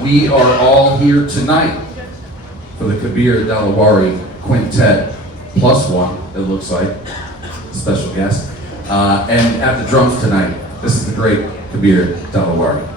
We are all here tonight for the Kabir Dalawari Quintet plus one, it looks like, special guest. And at the drums tonight, this is the great Kabir Dalawari.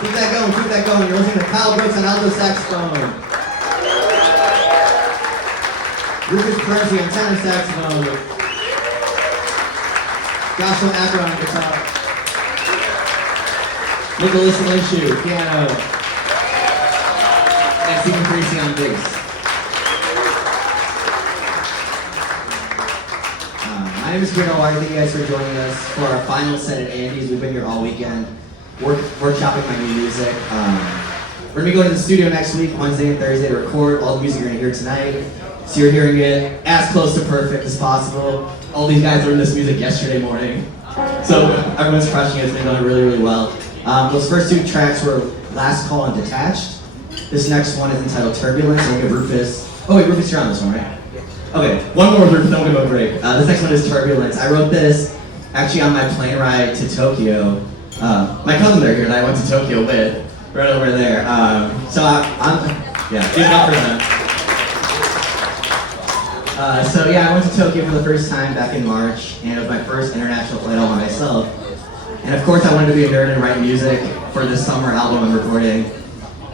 Keep that going, keep that going. You're listening to Kyle Brooks on alto saxophone. Rufus Percy on tenor saxophone. Joshua Acker on guitar. Nicholas Linshu, piano. And Stephen Parisi on bass. My name is Kabir Dalawari. Thank you guys for joining us for our final set at Andy's. We've been here all weekend, workshopping my new music. We're gonna be going to the studio next week, Wednesday and Thursday, to record all the music you're gonna hear tonight. So you're hearing it as close to perfect as possible. All these guys learned this music yesterday morning, so everyone's crushing it. It's been going really, really well. Those first two tracks were Last Call and Detached. This next one is entitled Turbulence. We'll give Rufus. Oh wait, Rufus, you're on this one, right? Okay, one more Rufus, then we'll go break. This next one is Turbulence. I wrote this actually on my plane ride to Tokyo. My cousins are here that I went to Tokyo with, right over there. So give it up for them. I went to Tokyo for the first time back in March, and it was my first international flight all by myself. And of course I wanted to be a nerd and write music for this summer album I'm recording.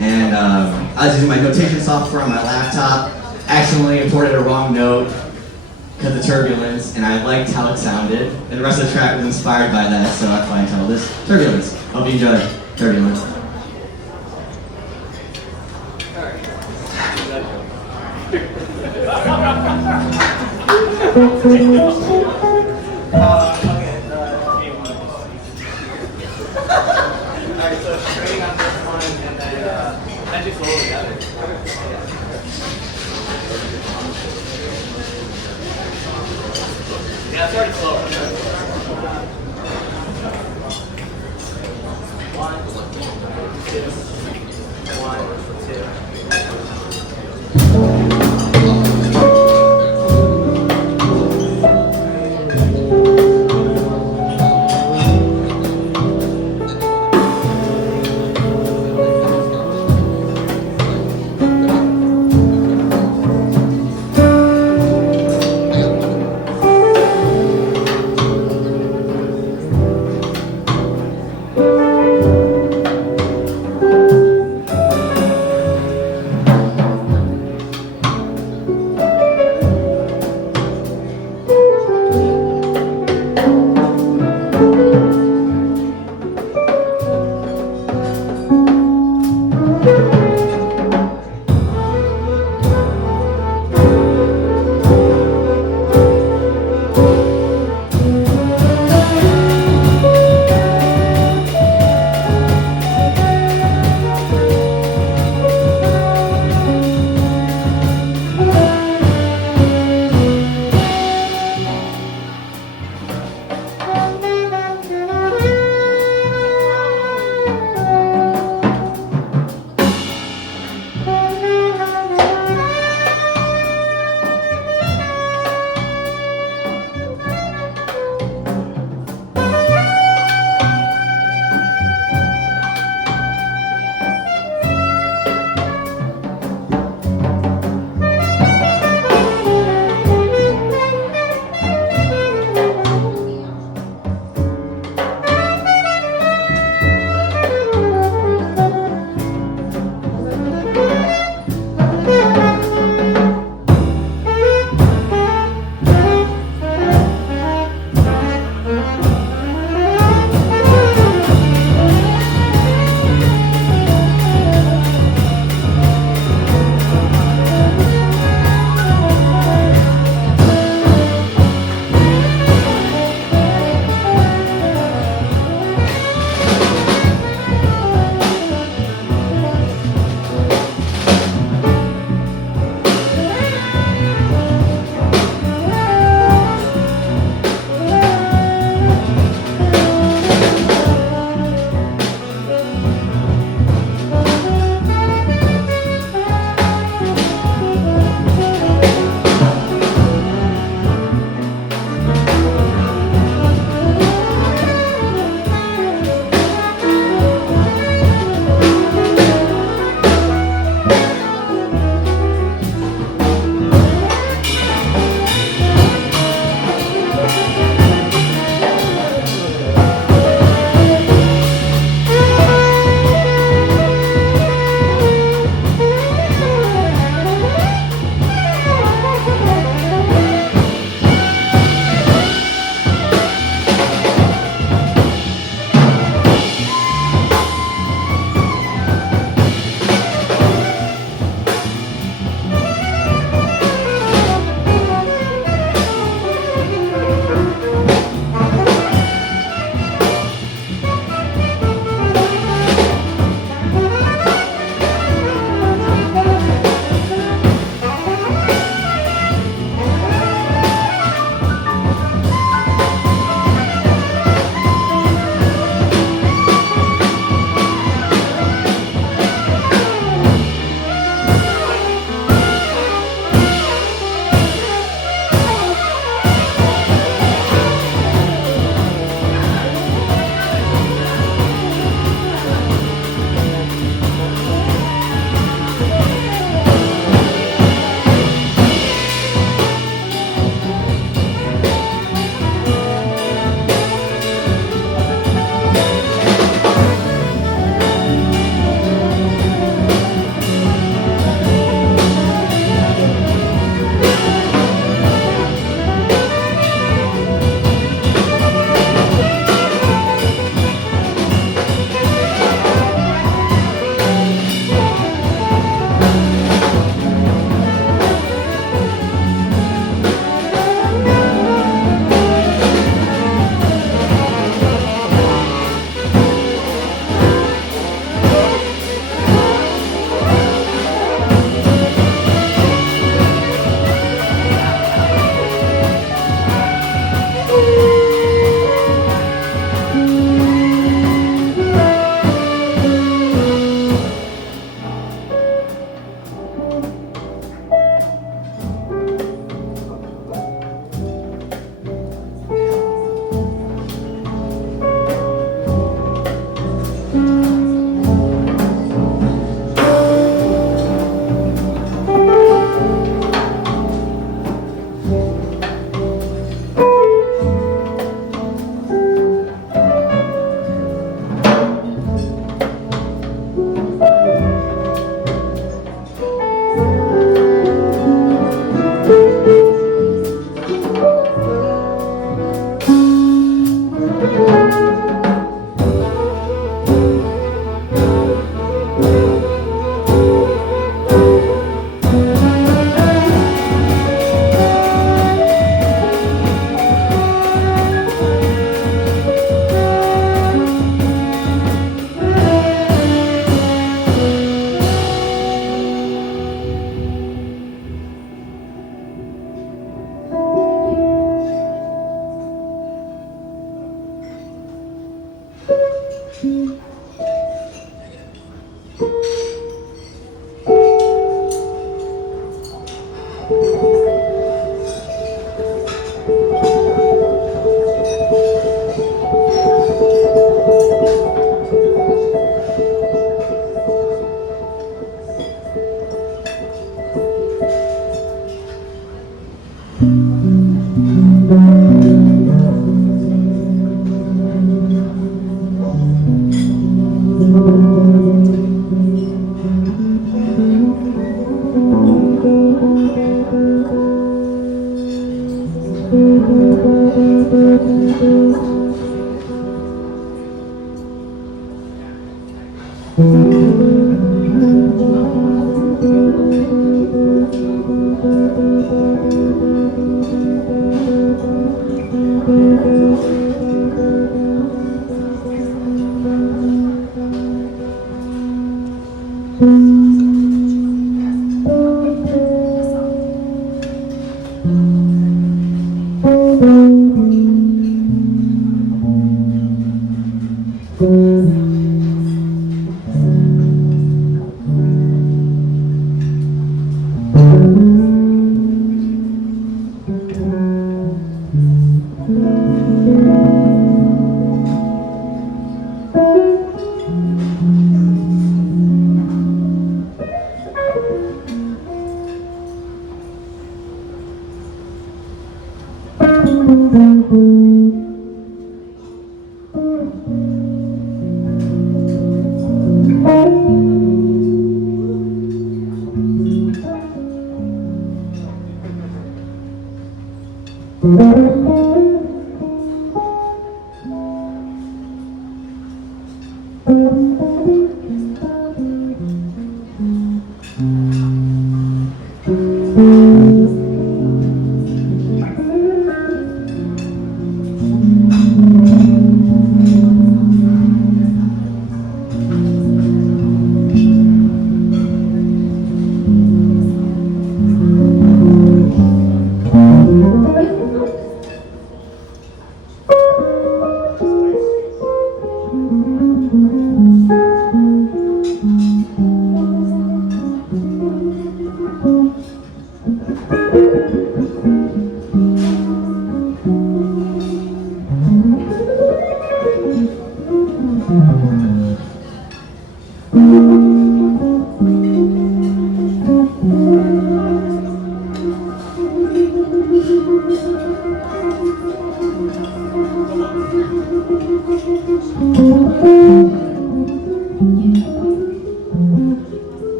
And I was using my notation software on my laptop, accidentally imported a wrong note because of turbulence, and I liked how it sounded. And the rest of the track was inspired by that, so that's why I titled this Turbulence. Hope you enjoy Turbulence. Alright, so straight on this one, and then just roll together. Yeah, it's already slower. 1, 2, 1, 2.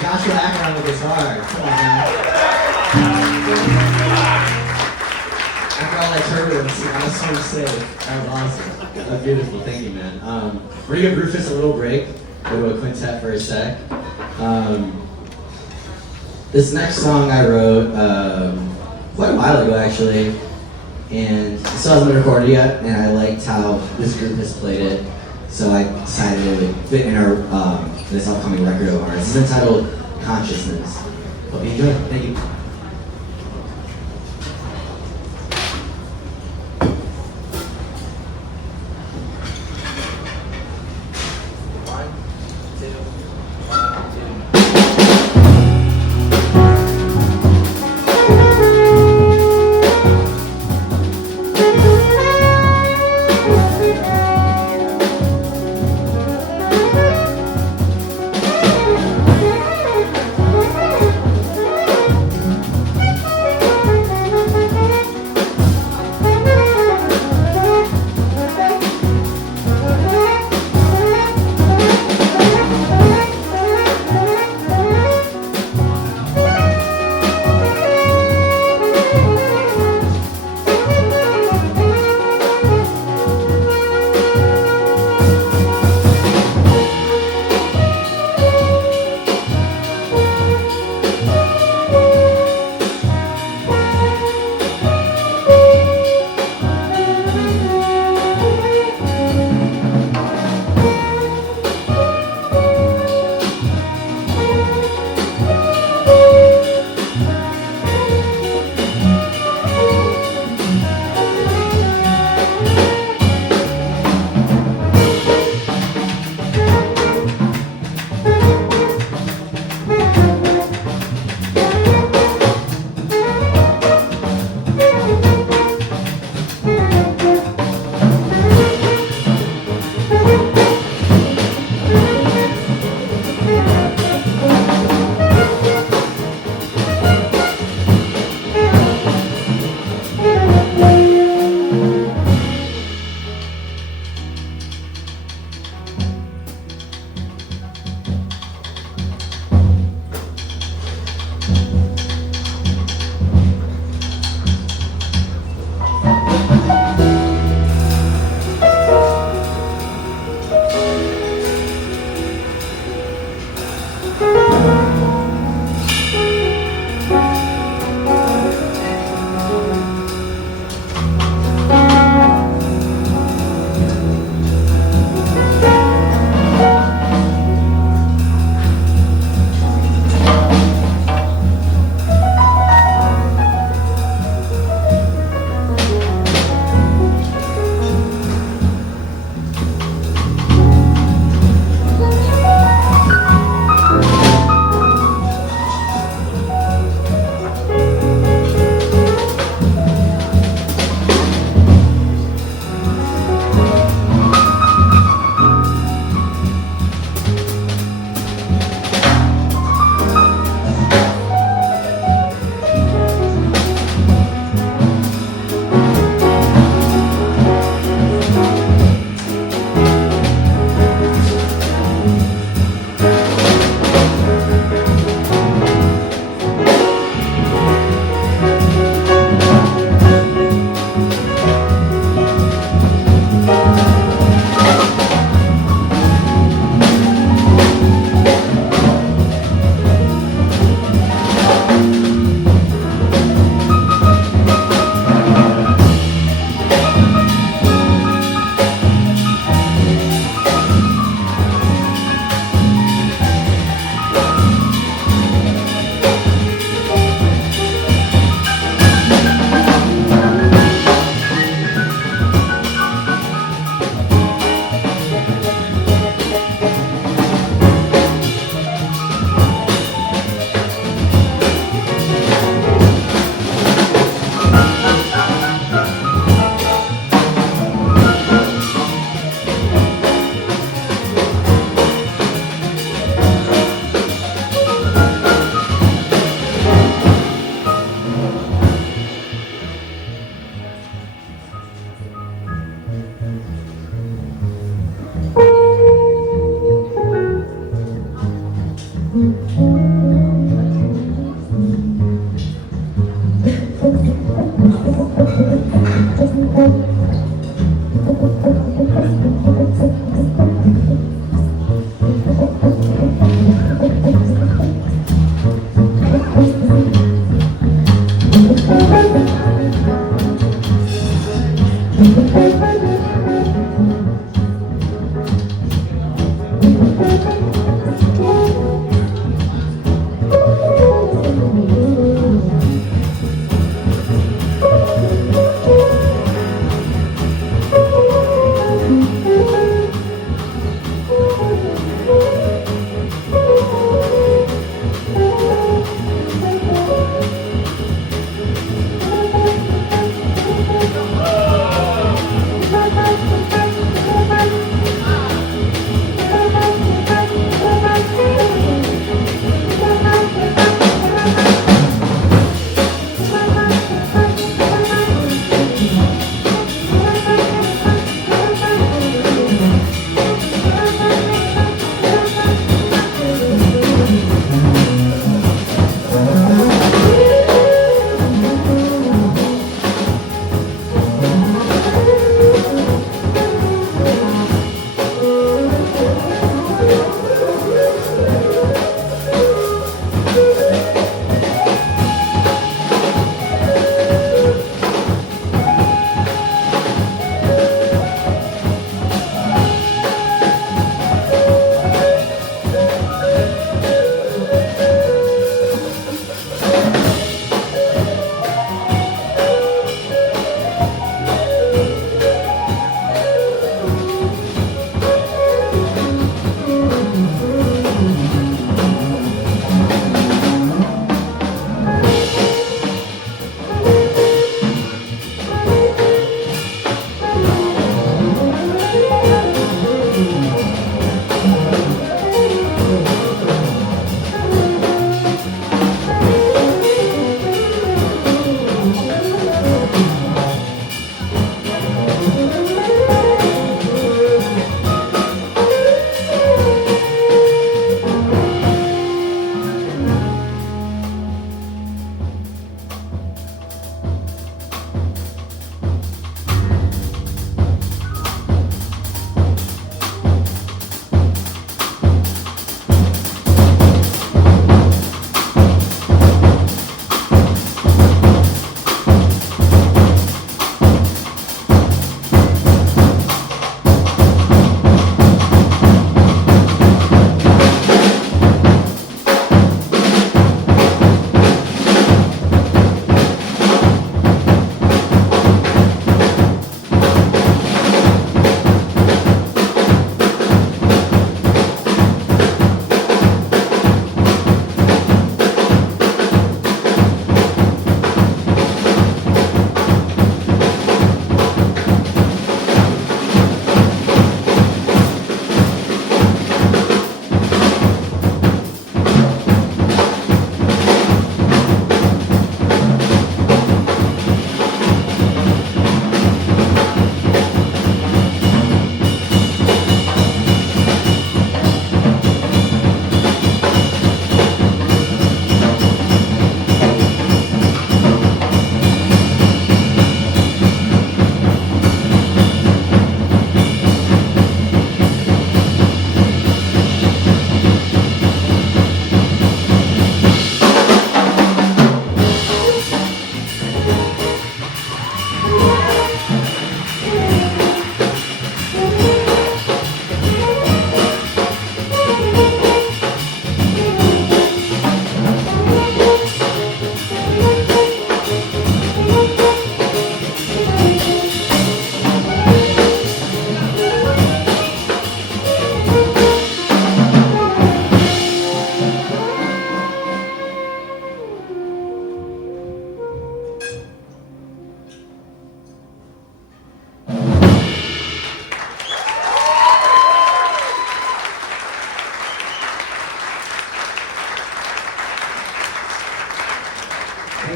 Joshua Acker on the guitar. Come on, man. After all that turbulence, I was so safe. That was awesome. That was beautiful. Thank you, man. We're gonna give Rufus a little break. Go to a quintet for a sec. This next song I wrote quite a while ago, actually, and it still hasn't been recorded yet. And I liked how this group has played it, so I decided it would fit in our this upcoming record of ours. It's entitled Consciousness. Hope you enjoy it. Thank you.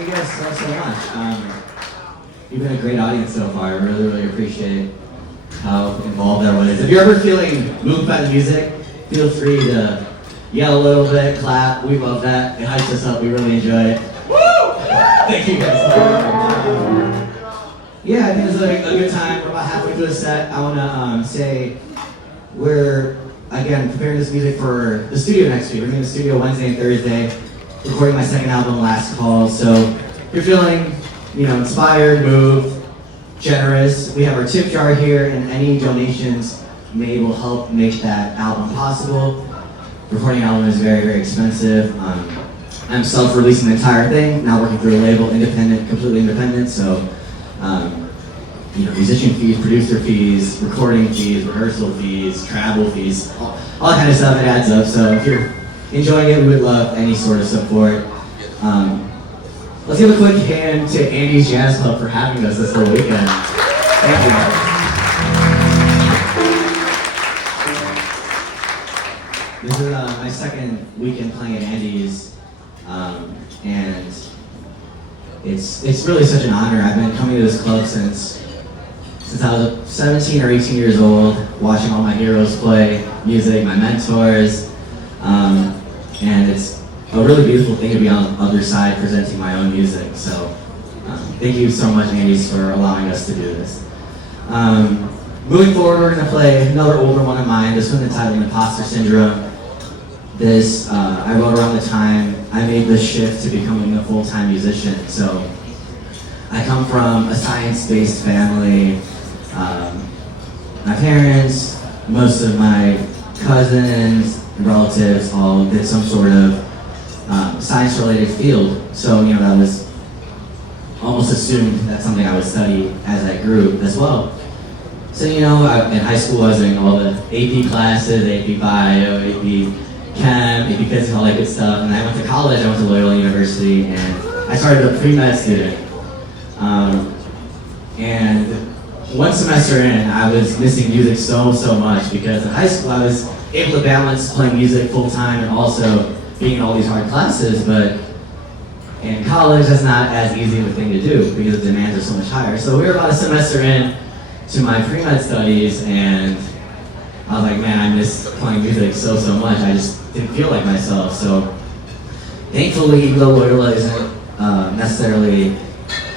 thank you guys so much. You've been a great audience so far. I really appreciate how involved everyone is. If you're ever feeling moved by the music, feel free to yell a little bit, clap. We love that. It hypes us up. We really enjoy it. Woo! Thank you guys. Yeah, I think it's a good time. We're about halfway through the set. I want to say we're, again, preparing this music for the studio next week. We're in the studio Wednesday and Thursday, recording my second album, Last Call. So if you're feeling, inspired, moved, generous, we have our tip jar here, and any donations will help make that album possible. Recording an album is very, very expensive. I'm self-releasing the entire thing, now working through a label, independent, completely independent, so musician fees, producer fees, recording fees, rehearsal fees, travel fees, all that kind of stuff, it adds up. So if you're enjoying it, we would love any sort of support. Let's give a quick hand to Andy's Jazz Club for having us this whole weekend. Thank you. This is my second weekend playing at Andy's, and it's really such an honor. I've been coming to this club since I was 17 or 18 years old, watching all my heroes play music, my mentors, and it's a really beautiful thing to be on the other side presenting my own music. So thank you so much, Andy's, for allowing us to do this. Moving forward, we're going to play another older one of mine, this one entitled Imposter Syndrome. This, I wrote around the time I made the shift to becoming a full-time musician. So I come from a science-based family. My parents, most of my cousins, relatives all did some sort of science-related field. So, that was almost assumed that's something I would study as I grew as well. So, in high school I was doing all the AP classes, AP Bio, AP Chem, AP Physics, all that good stuff. And I went to college, I went to Loyola University, and I started a pre-med student. And one semester in, I was missing music so much, because in high school I was able to balance playing music full-time and also being in all these hard classes, but in college that's not as easy of a thing to do because the demands are so much higher. So we were about a semester in to my pre-med studies, and I was like, man, I miss playing music so much. I just didn't feel like myself. So thankfully, even though Loyola isn't necessarily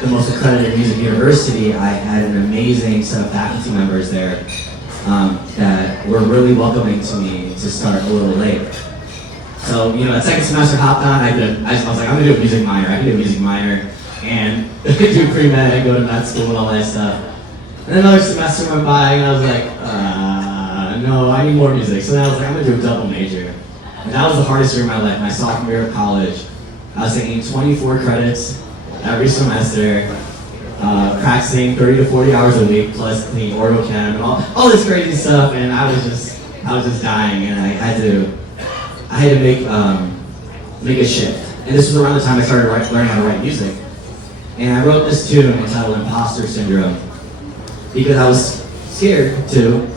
the most accredited music university, I had an amazing set of faculty members there that were really welcoming to me to start a little late. So, that second semester hopped on, I was like, I'm gonna do a music minor. I can do a music minor and do pre-med and go to med school and all that stuff. And then another semester went by and I was like, no, I need more music. So then I was like, I'm gonna do a double major. And that was the hardest year of my life, my sophomore year of college. I was taking 24 credits every semester, practicing 30 to 40 hours a week, plus the orgo chem and all this crazy stuff, and I was just dying, and I had to make a shift. And this was around the time I started learning how to write music. And I wrote this tune entitled Imposter Syndrome because I was scared to,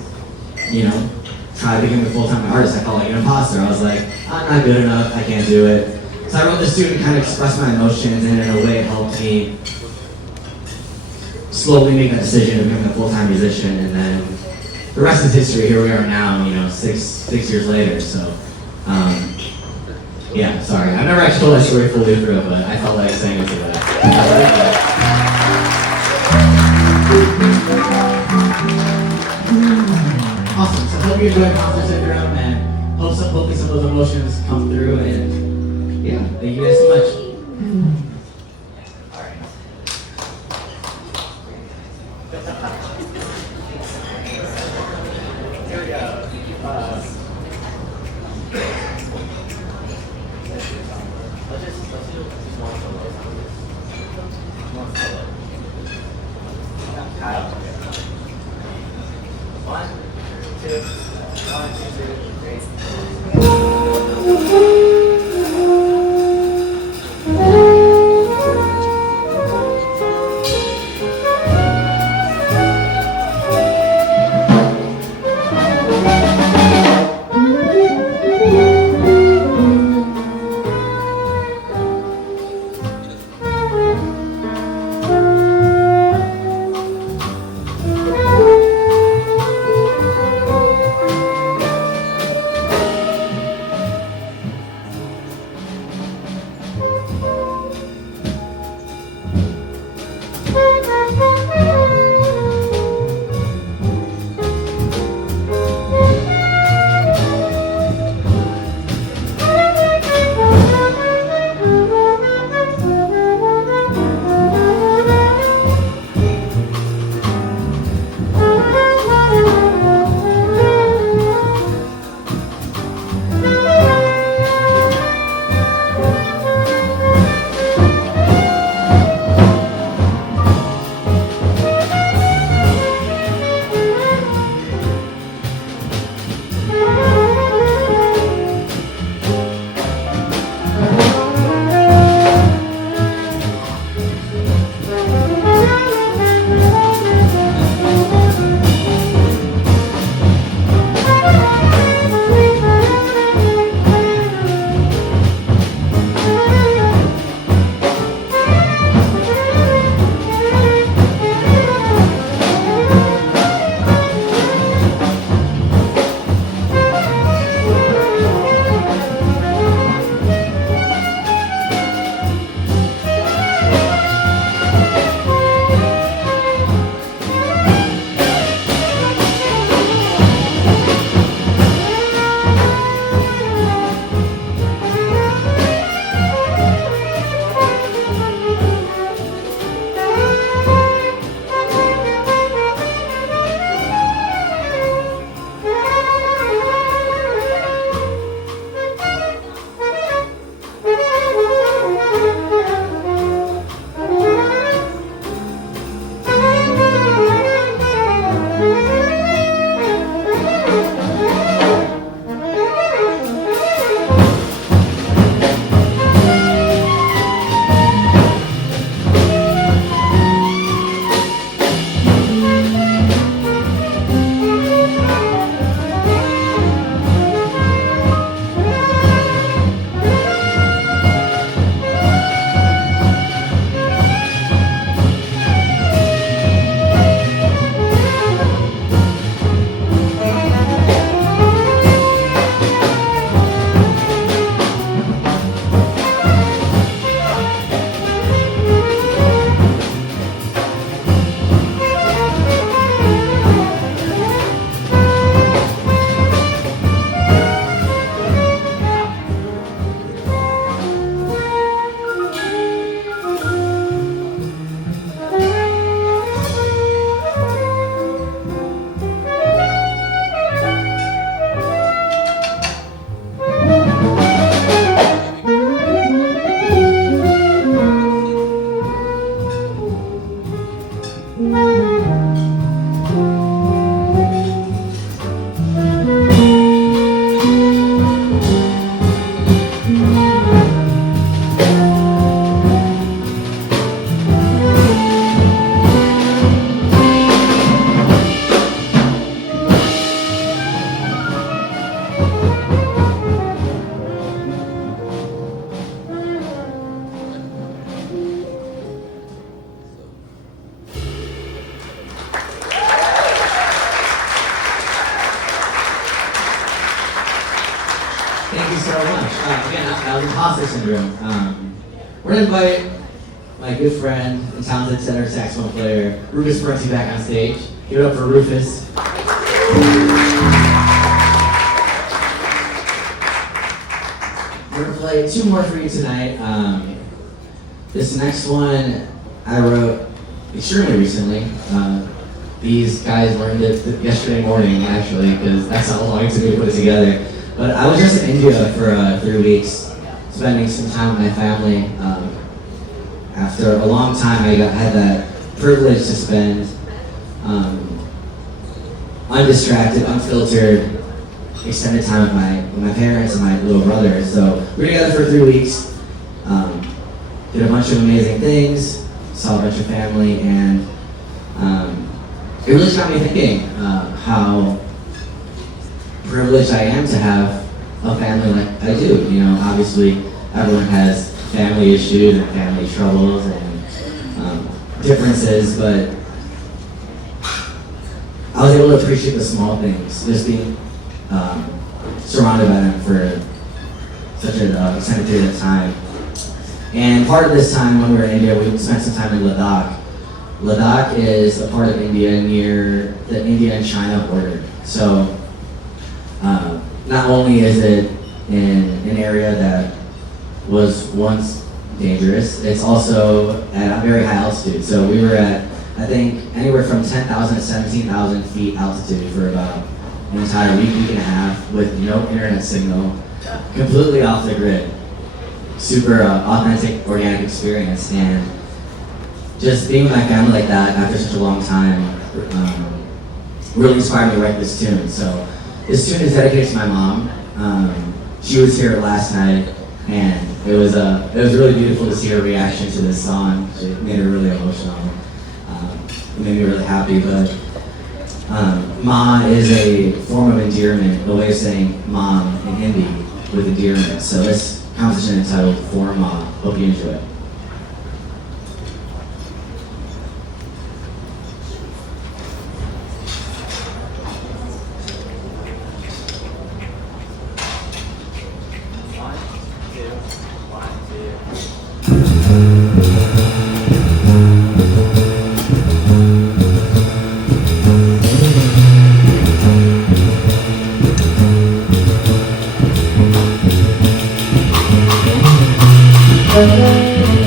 try to become a full-time artist. I felt like an imposter. I was like, I'm not good enough, I can't do it. So I wrote this tune to kind of express my emotions, and in a way it helped me slowly make that decision of becoming a full-time musician. And then the rest is history. Here we are now, 6 years later. So, yeah, sorry. I've never actually told that story fully through, but I felt like saying it today. Awesome. So I hope you enjoyed Imposter Syndrome, and hopefully some of those emotions come through. And yeah, thank you guys so much. Here we go. Let's do one solo. One solo. Kyle. 1, 2, 1, 2, 3. Thank you so much. Again, that was imposter syndrome. We're gonna invite my good friend and talented tenor saxophone player, Rufus Prunty, back on stage. Give it up for Rufus. We're gonna play two more for you tonight. This next one I wrote extremely recently. These guys learned it yesterday morning, actually, because that's how long it took me to put it together. But I was just in India for 3 weeks, spending some time with my family. After a long time, I had that privilege to spend undistracted, unfiltered, extended time with my parents and my little brother. So we were together for 3 weeks, did a bunch of amazing things, saw a bunch of family, and it really got me thinking how privileged I am to have a family like I do. You know, obviously everyone has family issues and family troubles and differences, but I was able to appreciate the small things, just being surrounded by them for such an extended period of time. And part of this time when we were in India, we spent some time in Ladakh. Ladakh is a part of India near the India and China border. So not only is it in an area that was once dangerous, it's also at a very high altitude. So we were at, I think, anywhere from 10,000 to 17,000 feet altitude for about an entire week and a half with no internet signal, completely off the grid. Super authentic, organic experience, and just being with my family like that after such a long time really inspired me to write this tune. So this tune is dedicated to my mom. She was here last night, and it was really beautiful to see her reaction to this song. It made her really emotional. It made me really happy. But Ma is a form of endearment, a way of saying mom in Hindi with endearment. So this composition entitled For Ma. Hope you enjoy it. Thank you.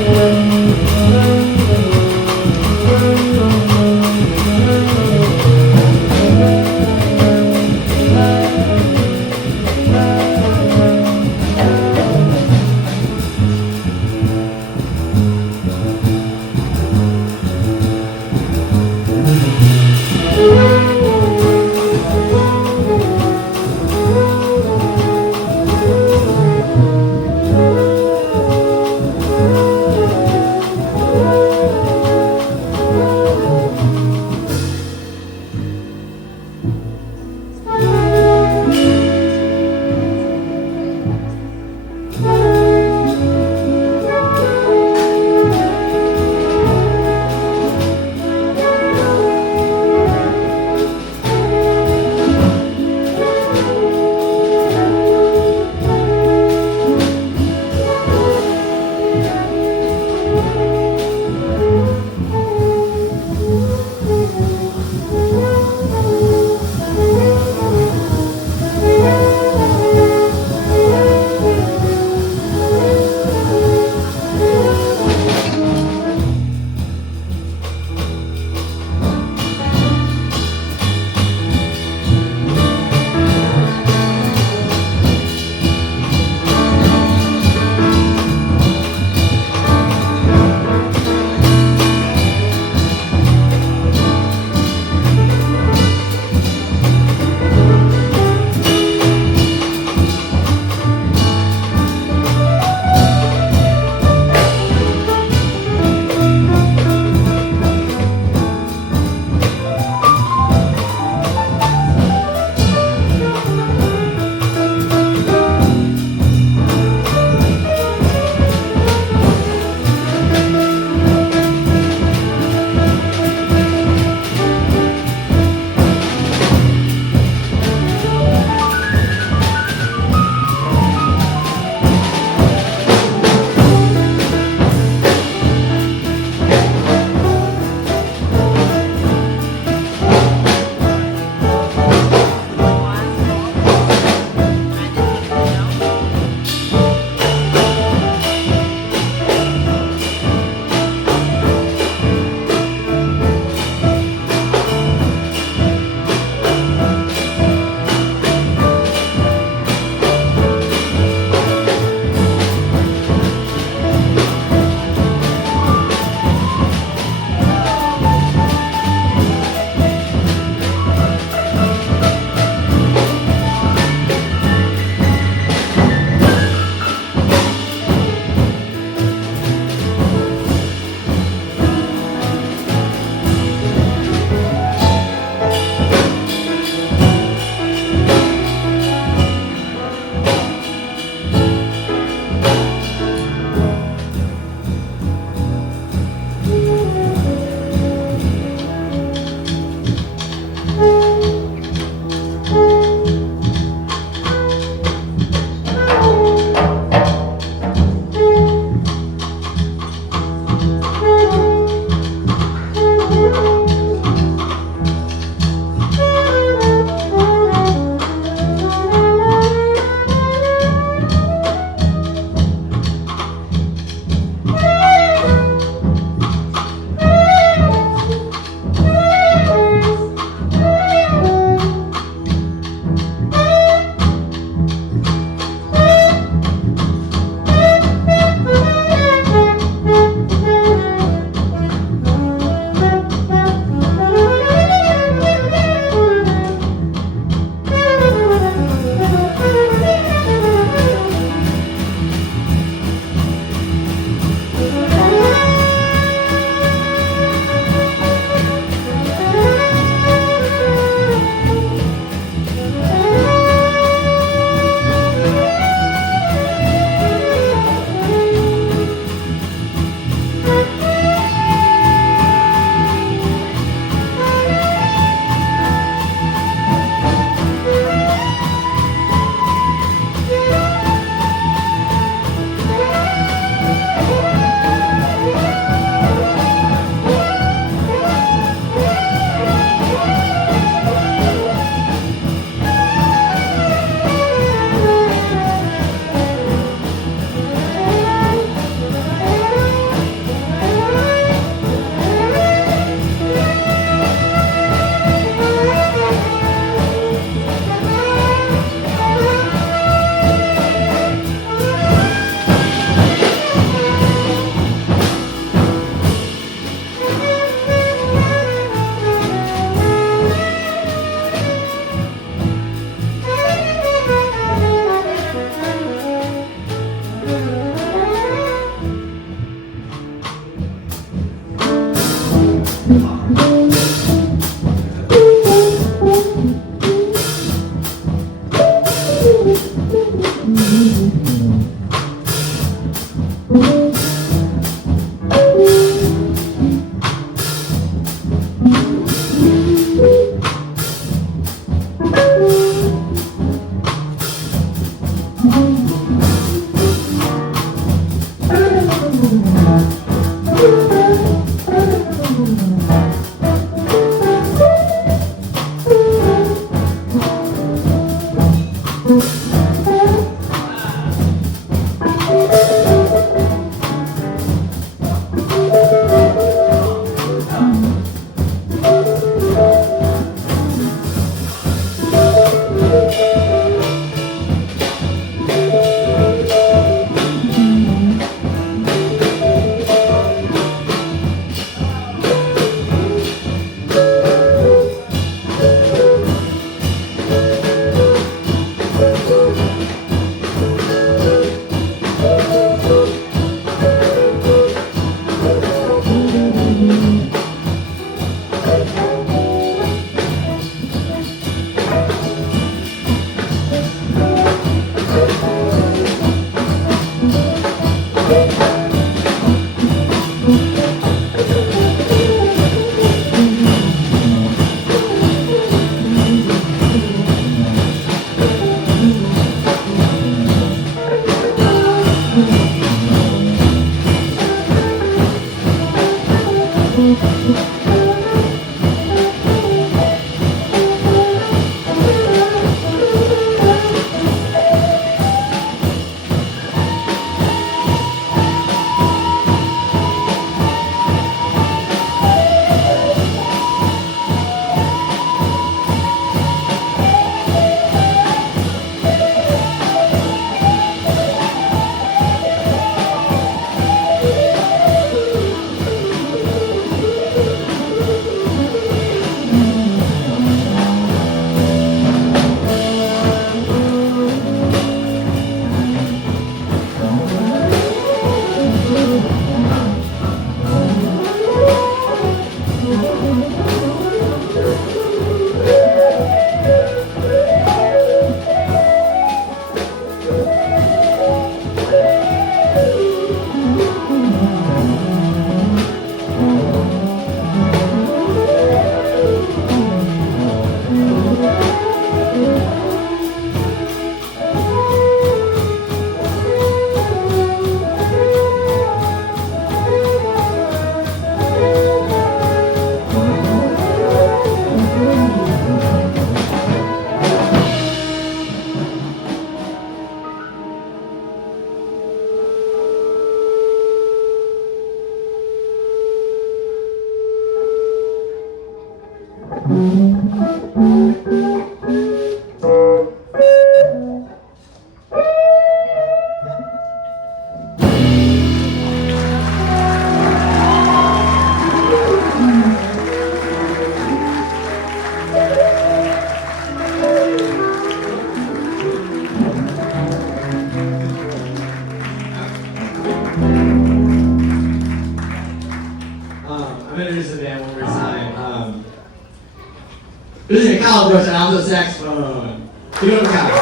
This is a college and I'm the saxophone. Give it up, guys.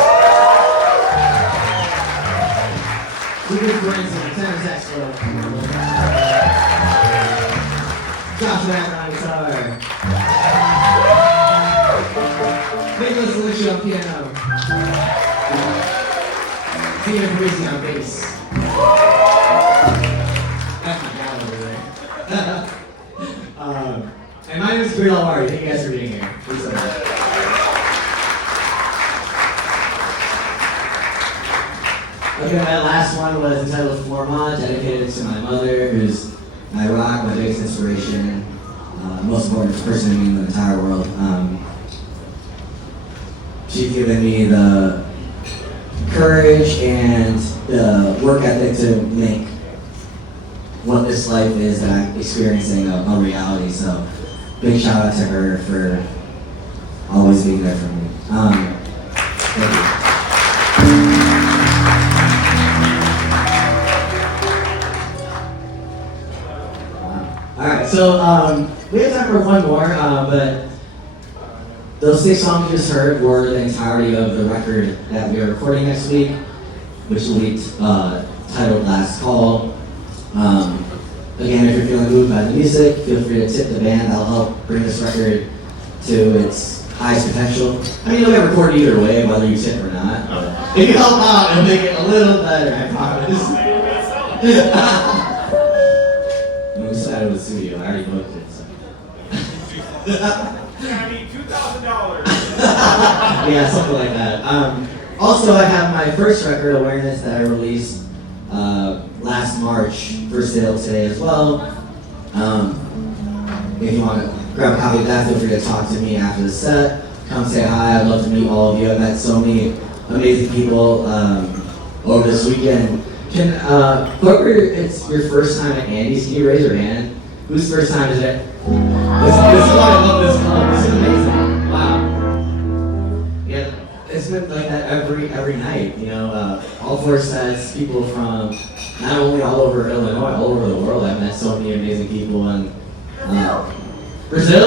We good friends on the tenor saxophone. Josh Mack on guitar. Nicholas Alicia on piano. Tina Parisi on bass. That's my dad over there. And my name is Kabir Dalawari. Thank you guys for being here. Thanks so much. Okay, my last one was entitled Forma, dedicated to my mother, who's my rock, my biggest inspiration, most important person to me in the entire world. She's given me the courage and the work ethic to make what this life is that I'm experiencing a reality. So, big shout out to her for always being there for me. Thank you. Alright, so we have time for one more, but Those 6 songs you just heard were the entirety of the record that we are recording next week, which will be titled Last Call. Again, if you're feeling moved by the music, feel free to tip the band. That'll help bring this record to its highest potential. I mean, you'll get recorded either way, whether you tip or not. But if you help out, it'll make it a little better, I promise. I'm excited with the studio. I already booked it, so. I need $2,000. Yeah, something like that. Also, I have my first record, Awareness, that I released last March for sale today as well. If you want to grab a copy of that, feel free to talk to me after the set. Come say hi. I'd love to meet all of you. I've met so many amazing people over this weekend. Whoever it's your first time at Andy's, can you raise your hand? Whose first time is it? This is why I love this club. This is amazing. Wow. Yeah, it's been like that every night. You know, all 4 sets, people from not only all over Illinois, all over the world. I've met so many amazing people in Brazil.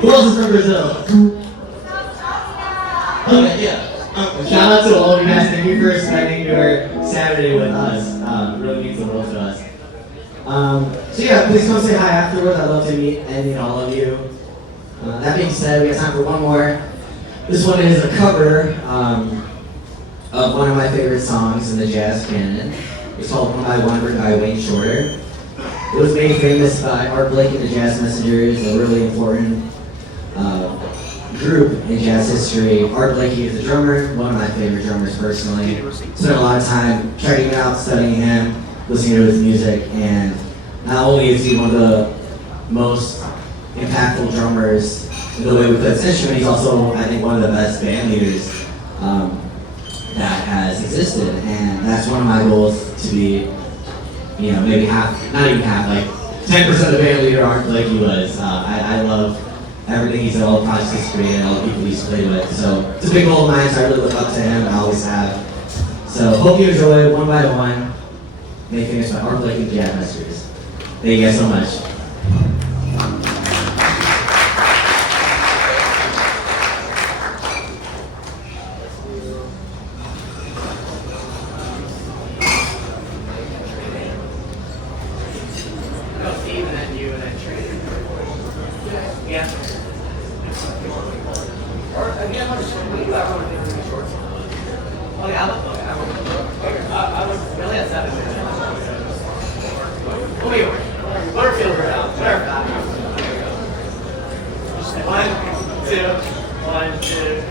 Who else is from Brazil? Okay, yeah. Shout out to all of you guys. Thank you for spending your Saturday with us. It really means the world to us. So yeah, please come say hi afterwards. I'd love to meet and meet all of you. That being said, we have time for one more. This one is a cover of one of my favorite songs in the jazz canon. It's called One by One, written by Wayne Shorter. It was made famous by Art Blakey and the Jazz Messengers, a really important group in jazz history. Art Blakey is the drummer, one of my favorite drummers personally. Spent a lot of time checking him out, studying him, listening to his music, and not only is he one of the most impactful drummers in the way we play this instrument, he's also, I think, one of the best band leaders that has existed. And that's one of my goals, to be, you know, maybe half, not even half, like 10% of band leader Art Blakey was. I love everything he's done, all the projects he's created, all the people he's played with. So it's a big goal of mine, so I really look up to him, and I always have. So hope you enjoy One by One, made famous by Art Blakey and the Jazz Messengers. Thank you guys so much. No, Steve, and then you, and then Trey. Yeah. Or again, how much we do everyone in shorts? Oh yeah, I was really at 7 minutes. Oh wait, Butterfield right out. Whatever. 1, 2, 1, 2.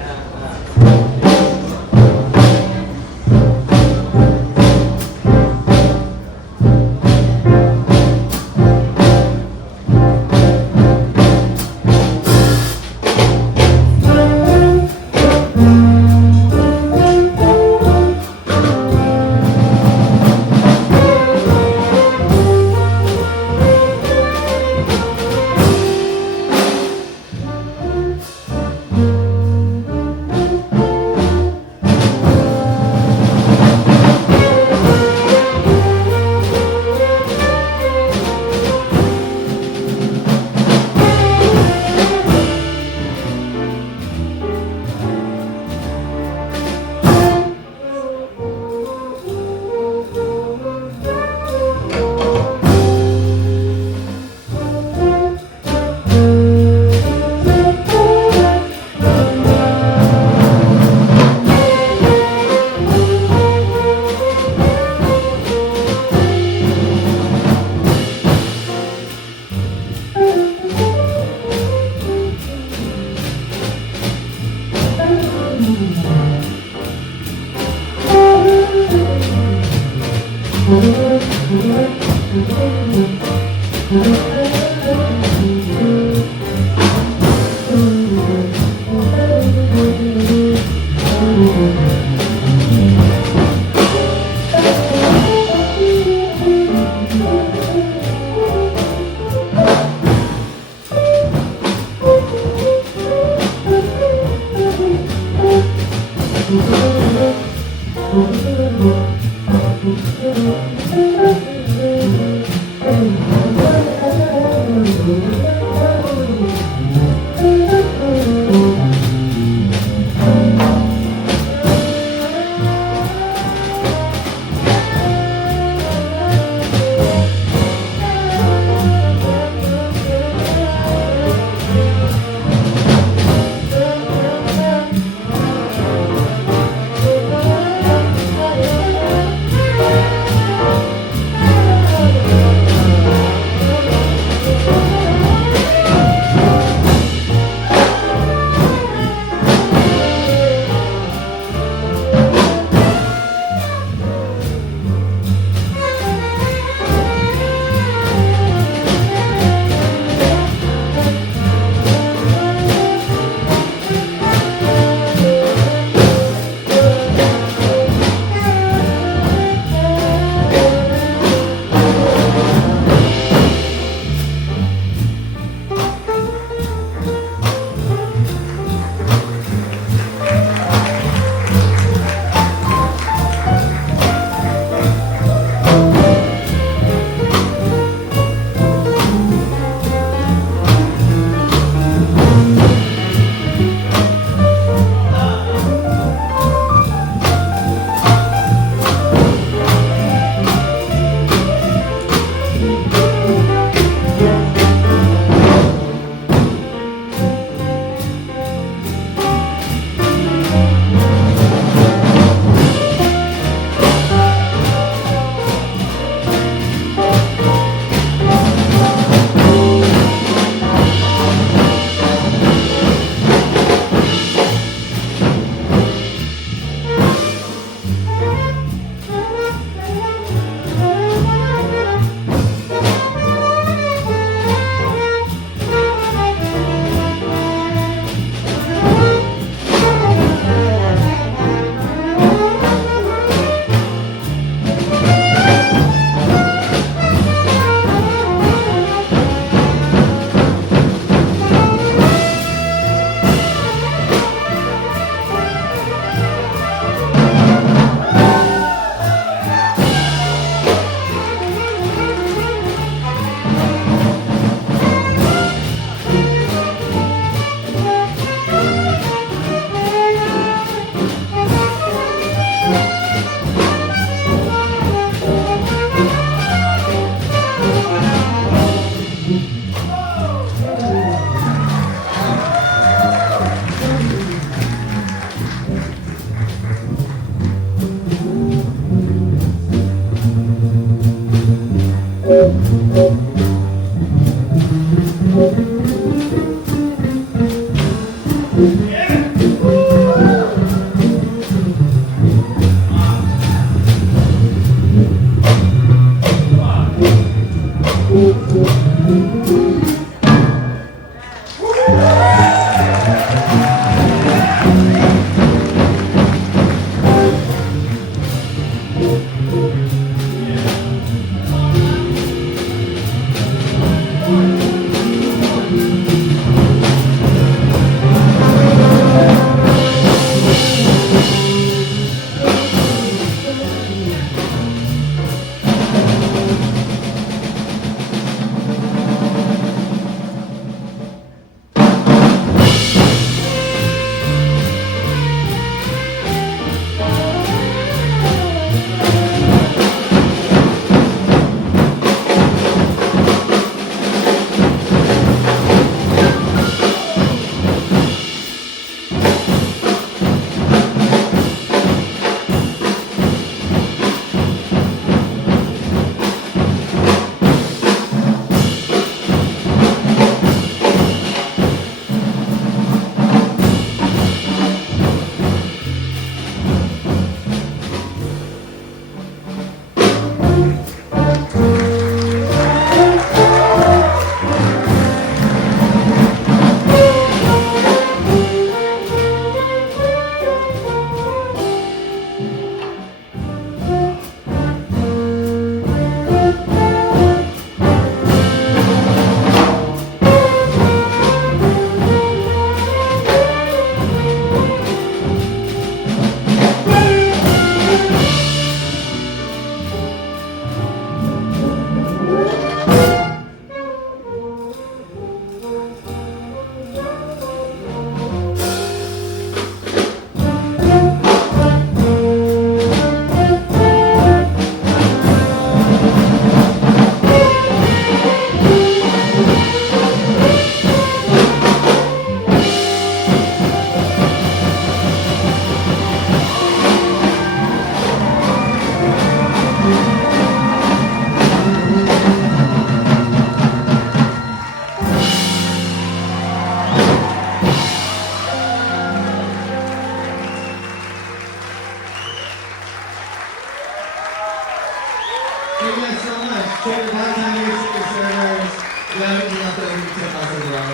Thank you guys so much. Check the bartenders, check the servers. We have anything else that we can tip us as well.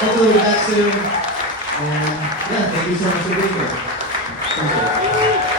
Hopefully we'll be back soon. And yeah, thank you so much for being here. Thank you.